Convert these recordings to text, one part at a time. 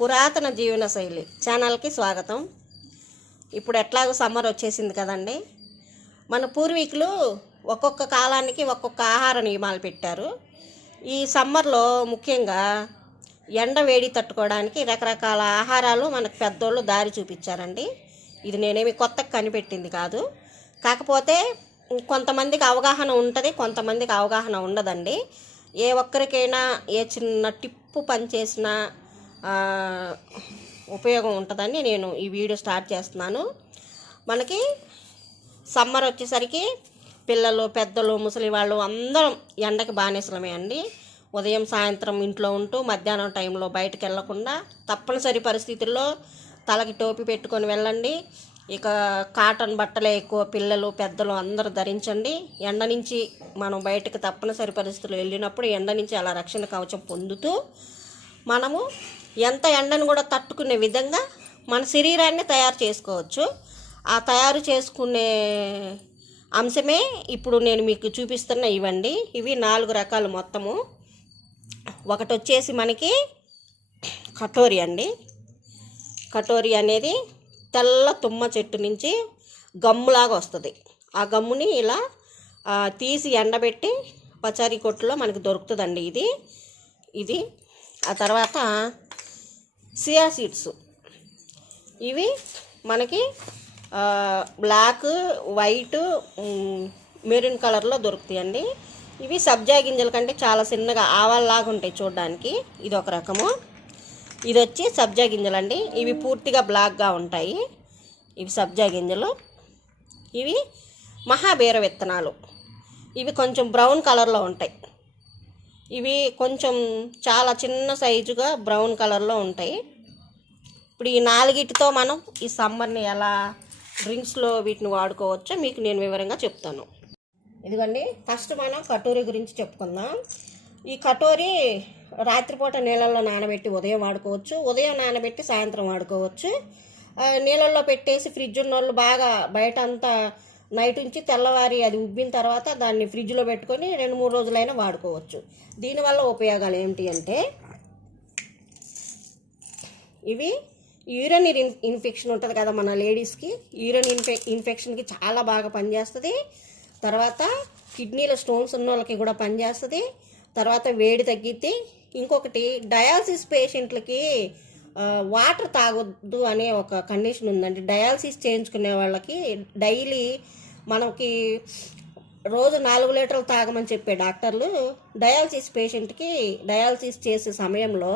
పురాతన జీవన శైలి ఛానల్కి స్వాగతం. ఇప్పుడు ఎట్లాగో సమ్మర్ వచ్చేసింది కదండి. మన పూర్వీకులు ఒక్కొక్క కాలానికి ఒక్కొక్క ఆహార నియమాలు పెట్టారు. ఈ సమ్మర్లో ముఖ్యంగా ఎండ వేడి తట్టుకోవడానికి రకరకాల ఆహారాలు మనకు పెద్దోళ్ళు దారి చూపించారండి. ఇది నేనేమి కొత్తగా కనిపెట్టింది కాదు. కాకపోతే కొంతమందికి అవగాహన ఉంటుంది, కొంతమందికి అవగాహన ఉండదండి. ఏ ఒక్కరికైనా ఏ చిన్న టిప్పు పనిచేసినా ఉపయోగం ఉంటుందని నేను ఈ వీడియో స్టార్ట్ చేస్తున్నాను. మనకి సమ్మర్ వచ్చేసరికి పిల్లలు, పెద్దలు, ముసలి వాళ్ళు అందరం ఎండకి బానిసలమే అండి. ఉదయం సాయంత్రం ఇంట్లో ఉంటూ మధ్యాహ్నం టైంలో బయటకు వెళ్ళకుండా తప్పనిసరి పరిస్థితుల్లో తలకి టోపీ పెట్టుకొని వెళ్ళండి. ఇక కాటన్ బట్టలే ఎక్కువ పిల్లలు, పెద్దలు అందరూ ధరించండి. ఎండ నుంచి మనం బయటకు తప్పనిసరి పరిస్థితుల్లో వెళ్ళినప్పుడు ఎండ నుంచి అలా రక్షణ కవచం పొందుతూ మనము ఎంత ఎండను కూడా తట్టుకునే విధంగా మన శరీరాన్ని తయారు చేసుకోవచ్చు. ఆ తయారు చేసుకునే అంశమే ఇప్పుడు నేను మీకు చూపిస్తున్న ఇవండి. ఇవి 4 రకాలు మొత్తము. ఒకటి వచ్చేసి మనకి కటోరి అండి. కటోరి అనేది తెల్ల తుమ్మ చెట్టు నుంచి గమ్ములాగా వస్తుంది. ఆ గమ్ముని ఇలా తీసి ఎండబెట్టి పచారీ కొట్టులో మనకి దొరుకుతుందండి ఇది. ఆ తర్వాత సియా సీడ్స్, ఇవి మనకి బ్లాక్, వైట్, మెరూన్ కలర్లో దొరుకుతాయండి. ఇవి సబ్జా గింజల కంటే చాలా చిన్నగా ఆవాల్లాగా ఉంటాయి చూడడానికి. ఇది ఒక రకము. ఇది వచ్చి సబ్జా గింజలండి. ఇవి పూర్తిగా బ్లాక్గా ఉంటాయి. ఇవి సబ్జా గింజలు. ఇవి మహాబీర విత్తనాలు. ఇవి కొంచెం బ్రౌన్ కలర్లో ఉంటాయి. ఇవి కొంచెం చాలా చిన్న సైజుగా బ్రౌన్ కలర్లో ఉంటాయి. ఇప్పుడు ఈ 4టితో మనం ఈ సమ్మర్ని ఎలా డ్రింక్స్లో వీటిని వాడుకోవచ్చో మీకు నేను వివరంగా చెప్తాను. ఇదిగోండి, ఫస్ట్ మనం కటోరీ గురించి చెప్పుకుందాం. ఈ కటోరీ రాత్రిపూట నీళ్ళల్లో నానబెట్టి ఉదయం వాడుకోవచ్చు, ఉదయం నానబెట్టి సాయంత్రం వాడుకోవచ్చు. నీళ్ళల్లో పెట్టేసి ఫ్రిడ్జ్ ఉన్న వాళ్ళు బాగా బయట అంతా నైట్ నుంచి తెల్లవారి అది ఉబ్బిన తర్వాత దాన్ని ఫ్రిడ్జ్లో పెట్టుకొని 2-3 రోజులైనా వాడుకోవచ్చు. దీనివల్ల ఉపయోగాలు ఏంటి అంటే, ఇవి యూరినరీ ఇన్ఫెక్షన్ ఉంటుంది కదా మన లేడీస్కి, యూరిన్ ఇన్ఫెక్షన్కి చాలా బాగా పనిచేస్తుంది. తర్వాత కిడ్నీలో స్టోన్స్ ఉన్న వాళ్ళకి కూడా పనిచేస్తుంది. తర్వాత వేడి తగ్గిద్ది. ఇంకొకటి డయాలసిస్ పేషెంట్లకి వాటర్ తాగొద్దు అనే ఒక కండిషన్ ఉందండి. డయాలసిస్ చేయించుకునే వాళ్ళకి డైలీ మనకి రోజు 4 లీటర్లు తాగమని చెప్పే డాక్టర్లు డయాలసిస్ పేషెంట్కి డయాలసిస్ చేసే సమయంలో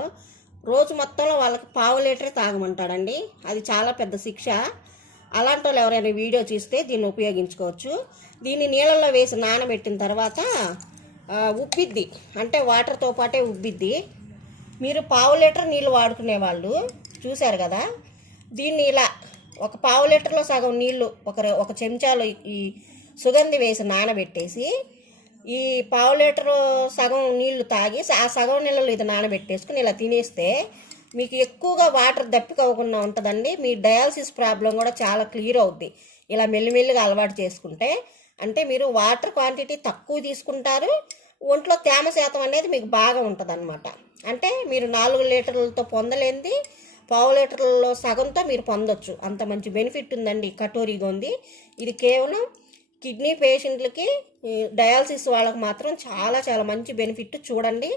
రోజు మొత్తంలో వాళ్ళకి 1/2 లీటరే తాగమంటాడండి. అది చాలా పెద్ద శిక్ష. అలాంటి వాళ్ళు ఎవరైనా వీడియో చూస్తే దీన్ని ఉపయోగించుకోవచ్చు. దీన్ని నీళ్ళల్లో వేసి నానబెట్టిన తర్వాత ఉబ్బిద్ది, అంటే వాటర్తో పాటే ఉబ్బిద్ది. మీరు 1/2 లీటర్ నీళ్ళు వాడుకునే వాళ్ళు చూశారు కదా, దీన్ని ఇలా ఒక 1/2 లీటర్లో సగం నీళ్ళు ఒక చెంచాలో ఈ సుగంధి వేసి నానబెట్టేసి ఈ 1/2 లీటరు సగం నీళ్లు తాగి ఆ సగం నీళ్ళలో ఇది నానబెట్టేసుకుని ఇలా తినేస్తే మీకు ఎక్కువగా వాటర్ దప్పికవ్వకుండా ఉంటుందండి. మీ డయాలసిస్ ప్రాబ్లం కూడా చాలా క్లియర్ అవుద్ది. ఇలా మెల్లిమెల్లిగా అలవాటు చేసుకుంటే, అంటే మీరు వాటర్ క్వాంటిటీ తక్కువ తీసుకుంటారు, ఒంట్లో తేమ శాతం అనేది మీకు బాగా ఉంటుంది అనమాట. అంటే మీరు 4 లీటర్లతో పొందలేంది 1/2 లీటర్లలో సగంతో మీరు పొందొచ్చు. అంత మంచి బెనిఫిట్ ఉందండి కటోరీ గొంది. ఇది కేవలం కిడ్నీ పేషెంట్లకి, డయాలసిస్ వాళ్ళకి మాత్రం చాలా చాలా మంచి బెనిఫిట్. చూడండి,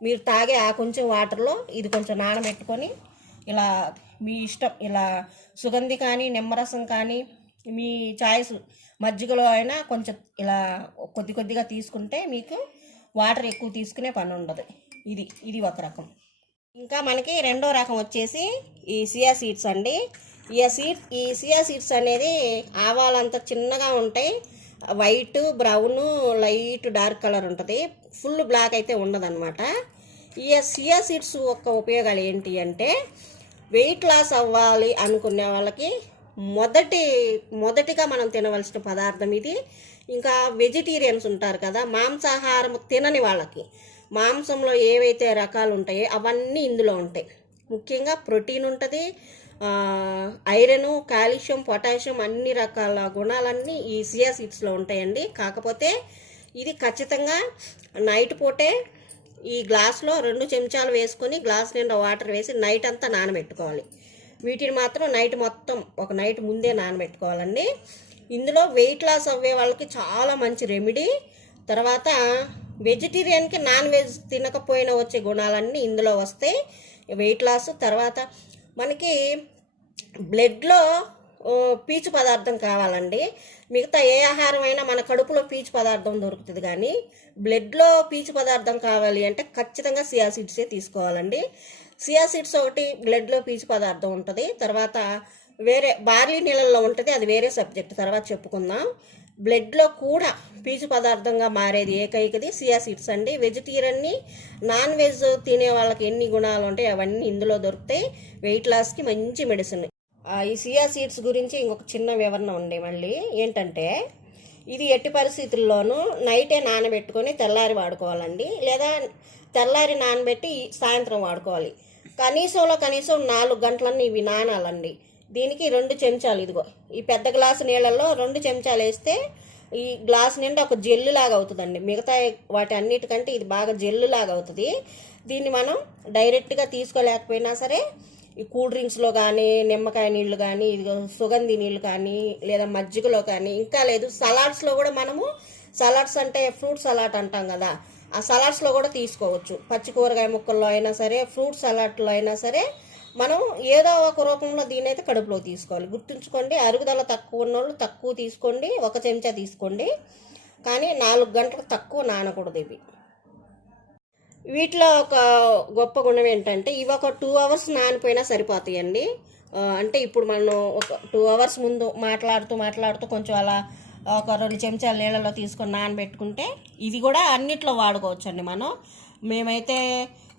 మీరు తాగే ఆ కొంచెం వాటర్లో ఇది కొంచెం నానబెట్టుకొని ఇలా మీ ఇష్టం, ఇలా సుగంధి కానీ నిమ్మరసం కానీ మీ చాయిస్, మజ్జిగలో అయినా కొంచెం ఇలా కొద్దిగా తీసుకుంటే మీకు వాటర్ ఎక్కువ తీసుకునే పని ఉండదు. ఇది ఒక రకం. ఇంకా మనకి రెండో రకం వచ్చేసి ఈ సియా సీడ్స్ అండి. ఈ సియా సీడ్స్ అనేది ఆవాలంత చిన్నగా ఉంటాయి. White, brown, light dark colour ఉంటుంది. ఫుల్ బ్లాక్ అయితే ఉండదన్నమాట. ఈ సియా సీడ్స్ యొక్క ఉపయోగాలు ఏంటి అంటే, వెయిట్ లాస్ అవ్వాలి అనుకునే వాళ్ళకి మొదటిగా మనం తినవలసిన పదార్థం ఇది. ఇంకా వెజిటేరియన్స్ ఉంటారు కదా, మాంసాహారం తినని వాళ్ళకి మాంసంలో ఏవైతే రకాలు ఉంటాయో అవన్నీ ఇందులో ఉంటాయి. ముఖ్యంగా ప్రోటీన్ ఉంటుంది, ఐరన్, కాల్షియం, పొటాషియం అన్ని రకాల గుణాలన్నీ ఈ సియా సీడ్స్లో ఉంటాయండి. కాకపోతే ఇది ఖచ్చితంగా నైట్ పూటే ఈ గ్లాస్లో 2 చెంచాలు వేసుకొని గ్లాస్ నిండా వాటర్ వేసి నైట్ అంతా నానబెట్టుకోవాలి. వీటిని మాత్రం నైట్ మొత్తం ఒక నైట్ ముందే నానబెట్టుకోవాలండి. ఇందులో వెయిట్ లాస్ అవ్వే వాళ్ళకి చాలా మంచి రెమెడీ. తర్వాత వెజిటేరియన్కి నాన్ వెజ్ తినకపోయినా వచ్చే గుణాలన్నీ ఇందులో వస్తాయి. వెయిట్ లాస్, తర్వాత మనకి బ్లడ్లో పీచు పదార్థం కావాలండి. మిగతా ఏ ఆహారం అయినా మన కడుపులో పీచు పదార్థం దొరుకుతుంది, కానీ బ్లడ్లో పీచు పదార్థం కావాలి అంటే ఖచ్చితంగా సియా సీడ్సే తీసుకోవాలండి. సియా సీడ్స్ ఒకటి బ్లడ్లో పీచు పదార్థం ఉంటుంది. తర్వాత వేరే బార్లీ నీళ్ళల్లో ఉంటుంది, అది వేరే సబ్జెక్ట్, తర్వాత చెప్పుకుందాం. బ్లడ్లో కూడా పీచు పదార్థంగా మారేది ఏకైకది సియా సీడ్స్ అండి. వెజిటేరియన్ని నాన్ వెజ్ తినే వాళ్ళకి ఎన్ని గుణాలు ఉంటాయి అవన్నీ ఇందులో దొరుకుతాయి. వెయిట్ లాస్కి మంచి మెడిసిన్. ఈ సియా సీడ్స్ గురించి ఇంకొక చిన్న వివరణ ఉంది మళ్ళీ. ఏంటంటే ఇది ఎట్టి పరిస్థితుల్లోనూ నైటే నానబెట్టుకొని తెల్లారి వాడుకోవాలండి, లేదా తెల్లారి నానబెట్టి సాయంత్రం వాడుకోవాలి. కనీసం 4 గంటలన్నీ ఇవి నానాలండి. దీనికి 2 చెంచాలు, ఇదిగో ఈ పెద్ద గ్లాసు నీళ్ళల్లో 2 చెంచాలు వేస్తే ఈ గ్లాస్ నిండా ఒక జెల్లు లాగా అవుతుందండి. మిగతా వాటి అన్నిటికంటే ఇది బాగా జెల్లు లాగా అవుతుంది. దీన్ని మనం డైరెక్ట్గా తీసుకోలేకపోయినా సరే ఈ కూల్ డ్రింక్స్లో కానీ, నిమ్మకాయ నీళ్ళు కానీ, ఇదిగో సుగంధి నీళ్ళు కానీ, లేదా మజ్జిగలో కానీ, ఇంకా లేదు సలాడ్స్లో కూడా మనము, సలాడ్స్ అంటే ఫ్రూట్ సలాడ్ అంటాం కదా, ఆ సలాడ్స్లో కూడా తీసుకోవచ్చు. పచ్చి కూరగాయ ముక్కల్లో అయినా సరే, ఫ్రూట్ సలాడ్లో అయినా సరే మనం ఏదో ఒక రూపంలో దీని అయితే కడుపులో తీసుకోవాలి. గుర్తుంచుకోండి, అరుగుదల తక్కువ ఉన్నోళ్ళు తక్కువ తీసుకోండి, 1 చెంచా తీసుకోండి, కానీ 4 గంటలకు తక్కువ నానకూడదు ఇవి. వీటిలో ఒక గొప్ప గుణం ఏంటంటే ఇవి ఒక 2 అవర్స్ నానిపోయినా సరిపోతాయండి. అంటే ఇప్పుడు మనం ఒక 2 అవర్స్ ముందు మాట్లాడుతూ కొంచెం అలా ఒక 2 చెంచాల నీళ్ళలో తీసుకొని నానబెట్టుకుంటే ఇది కూడా అన్నిట్లో వాడుకోవచ్చు అండి. మేమైతే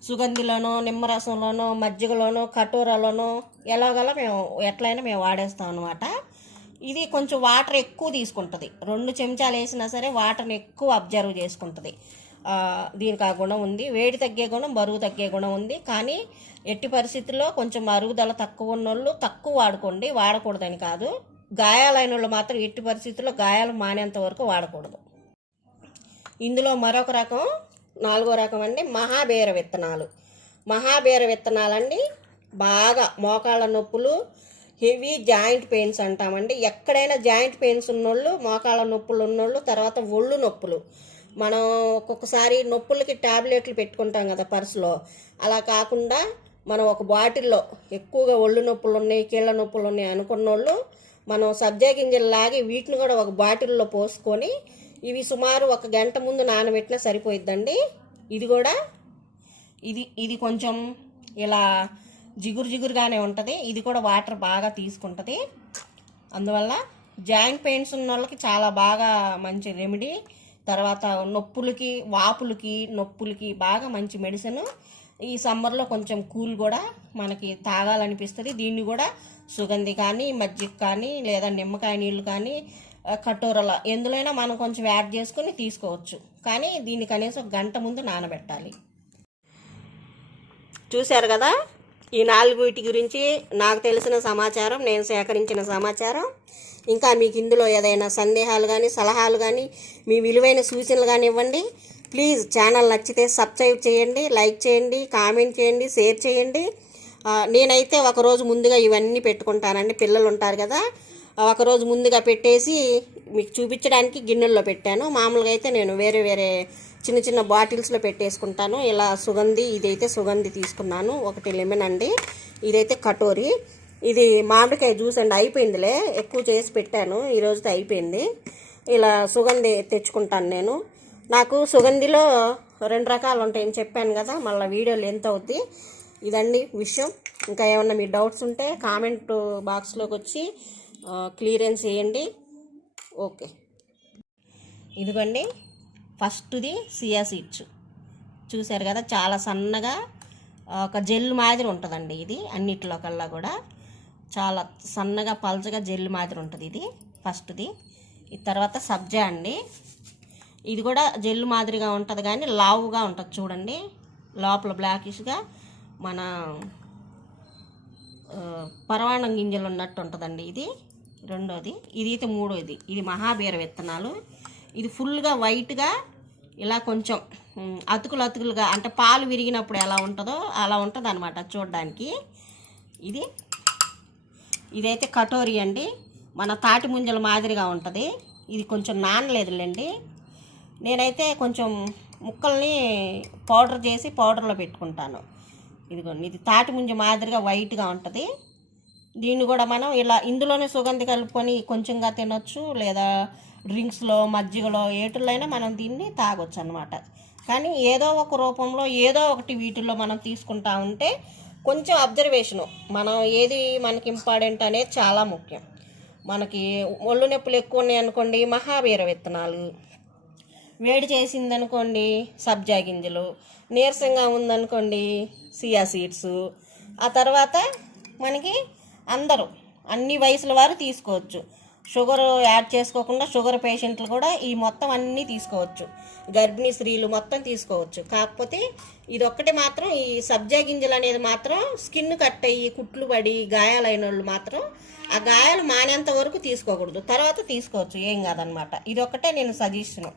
సుగంధిలోనో, నిమ్మరసంలోనో, మజ్జిగలోనో, కటోరాలోనో ఎలాగలా ఎట్లయినా మేము వాడేస్తాం అనమాట. ఇది కొంచెం వాటర్ ఎక్కువ తీసుకుంటుంది. 2 చెంచాలు వేసినా సరే వాటర్ని ఎక్కువ అబ్జర్వ్ చేసుకుంటుంది. దీనికి ఆ గుణం ఉంది. వేడి తగ్గే గుణం, బరువు తగ్గే గుణం ఉంది. కానీ ఎట్టి పరిస్థితుల్లో కొంచెం అరుగుదల తక్కువ ఉన్నోళ్ళు తక్కువ వాడుకోండి, వాడకూడదని కాదు. గాయాలైన వాళ్ళు మాత్రం ఎట్టి పరిస్థితుల్లో గాయాలు మానేంత వరకు వాడకూడదు. ఇందులో మరొక రకం, 4వ రకం అండి, మహాబేర విత్తనాలు. మహాబేర విత్తనాలండి బాగా మోకాళ్ళ నొప్పులు, హెవీ జాయింట్ పెయిన్స్ అంటామండి. ఎక్కడైనా జాయింట్ పెయిన్స్ ఉన్నోళ్ళు, మోకాళ్ళ నొప్పులు ఉన్నోళ్ళు, తర్వాత ఒళ్ళు నొప్పులు, మనం ఒక్కొక్కసారి నొప్పులకి ట్యాబ్లెట్లు పెట్టుకుంటాం కదా పర్సులో, అలా కాకుండా మనం ఒక బాటిల్లో ఎక్కువగా ఒళ్ళు నొప్పులు ఉన్నాయి, కీళ్ళ నొప్పులు ఉన్నాయి అనుకున్నోళ్ళు మనం సబ్జా గింజలు లాగి వీటిని కూడా ఒక బాటిల్లో పోసుకొని ఇవి సుమారు 1 గంట ముందు నానబెట్టినా సరిపోయిద్దండి. ఇది కూడా ఇది కొంచెం ఇలా జిగురుగానే ఉంటుంది. ఇది కూడా వాటర్ బాగా తీసుకుంటుంది. అందువల్ల జాయింట్ పెయిన్స్ ఉన్న వాళ్ళకి చాలా బాగా మంచి రెమెడీ. తర్వాత నొప్పులకి, వాపులకి, నొప్పులకి బాగా మంచి మెడిసిన్. ఈ సమ్మర్లో కొంచెం కూల్ కూడా మనకి తాగాలనిపిస్తుంది. దీన్ని కూడా సుగంధి కానీ, మజ్జిగ కానీ, లేదా నిమ్మకాయ నీళ్ళు కానీ, కటోరల ఎందులోనైనా మనం కొంచెం యాడ్ చేసుకొని తీసుకోవచ్చు. కానీ దీన్ని కనీసం 1 గంట ముందు నానబెట్టాలి. చూశారు కదా, ఈ 4 వీటి గురించి నాకు తెలిసిన సమాచారం, నేను సేకరించిన సమాచారం. ఇంకా మీకు ఇందులో ఏదైనా సందేహాలు కానీ, సలహాలు కానీ, మీ విలువైన సూచనలు కానీ ఇవ్వండి. ప్లీజ్ ఛానల్ నచ్చితే సబ్స్క్రైబ్ చేయండి, లైక్ చేయండి, కామెంట్ చేయండి, షేర్ చేయండి. నేనైతే ఒకరోజు ముందుగా ఇవన్నీ పెట్టుకుంటానండి. పిల్లలు ఉంటారు కదా, ఒకరోజు ముందుగా పెట్టేసి మీకు చూపించడానికి గిన్నెల్లో పెట్టాను. మామూలుగా అయితే నేను వేరే చిన్న బాటిల్స్లో పెట్టేసుకుంటాను. ఇలా సుగంధి, ఇదైతే సుగంధి తీసుకున్నాను. 1 లెమన్ అండి, ఇదైతే కటోరీ. ఇది మామిడికాయ జ్యూస్ అండి, అయిపోయిందిలే, ఎక్కువ చేసి పెట్టాను, ఈరోజుతో అయిపోయింది. ఇలా సుగంధి తెచ్చుకుంటాను నేను. నాకు సుగంధిలో 2 రకాలు ఉంటాయని చెప్పాను కదా, మళ్ళీ వీడియోలు ఎంత అవుద్ది. ఇదండి విషయం. ఇంకా ఏమన్నా మీ డౌట్స్ ఉంటే కామెంట్ బాక్స్లోకి వచ్చి క్లియరెన్స్ చేయండి. ఓకే, ఇదిగోండి ఫస్ట్ది సియా సీడ్స్. చూశారు కదా, చాలా సన్నగా ఒక జెల్ మాదిరి ఉంటుందండి. ఇది అన్నిటిలో కల్లా కూడా చాలా సన్నగా పల్చగా జెల్ మాదిరి ఉంటుంది. ఇది ఫస్ట్ది. ఈ తర్వాత సబ్జా అండి, ఇది కూడా జెల్ మాదిరిగా ఉంటుంది కానీ లావుగా ఉంటుంది చూడండి, లోపల బ్లాకిష్గా మన పరవాణం గింజలు ఉన్నట్టు ఉంటుందండి. ఇది రెండోది. ఇది అయితే మూడోది, ఇది మహాబీర విత్తనాలు. ఇది ఫుల్గా వైట్గా ఇలా కొంచెం అతుకులు అతుకులుగా, అంటే పాలు విరిగినప్పుడు ఎలా ఉంటుందో అలా ఉంటుంది అనమాట చూడడానికి. ఇదైతే కటోరీ అండి, మన తాటి ముంజల మాదిరిగా ఉంటుంది. ఇది కొంచెం నానలేదులేండి. నేనైతే కొంచెం ముక్కల్ని పౌడర్ చేసి పౌడర్లో పెట్టుకుంటాను. ఇదిగోండి, ఇది తాటి ముంజ మాదిరిగా వైట్గా ఉంటుంది. దీన్ని కూడా మనం ఇలా ఇందులోనే సుగంధి కలుపుకొని కొంచెంగా తినొచ్చు, లేదా డ్రింక్స్లో మజ్జిగలో ఏటులైనా మనం దీన్ని తాగొచ్చు అన్నమాట. కానీ ఏదో ఒక రూపంలో ఏదో ఒకటి వీటిల్లో మనం తీసుకుంటా ఉంటే కొంచెం అబ్జర్వేషను, మనం ఏది మనకి ఇంపార్టెంట్ అనేది చాలా ముఖ్యం. మనకి ఒళ్ళు నొప్పులు ఎక్కువ ఉన్నాయి అనుకోండి, మహావీర విత్తనాలు, వేడి చేసిందనుకోండి సబ్జా గింజలు, నీరసంగా ఉందనుకోండి సియా సీడ్స్. ఆ తర్వాత మనకి అందరూ అన్ని వయసుల వారు తీసుకోవచ్చు. షుగర్ యాడ్ చేసుకోకుండా షుగర్ పేషెంట్లు కూడా ఈ మొత్తం అన్నీ తీసుకోవచ్చు. గర్భిణీ స్త్రీలు మొత్తం తీసుకోవచ్చు. కాకపోతే ఇదొక్కటి మాత్రం, ఈ సబ్జా గింజలు అనేది మాత్రం స్కిన్ కట్ అయ్యి కుట్లు పడి గాయాలైన వాళ్ళు మాత్రం ఆ గాయాలు మానేంత వరకు తీసుకోకూడదు, తర్వాత తీసుకోవచ్చు, ఏం కాదనమాట. ఇదొక్కటే నేను సజెషను.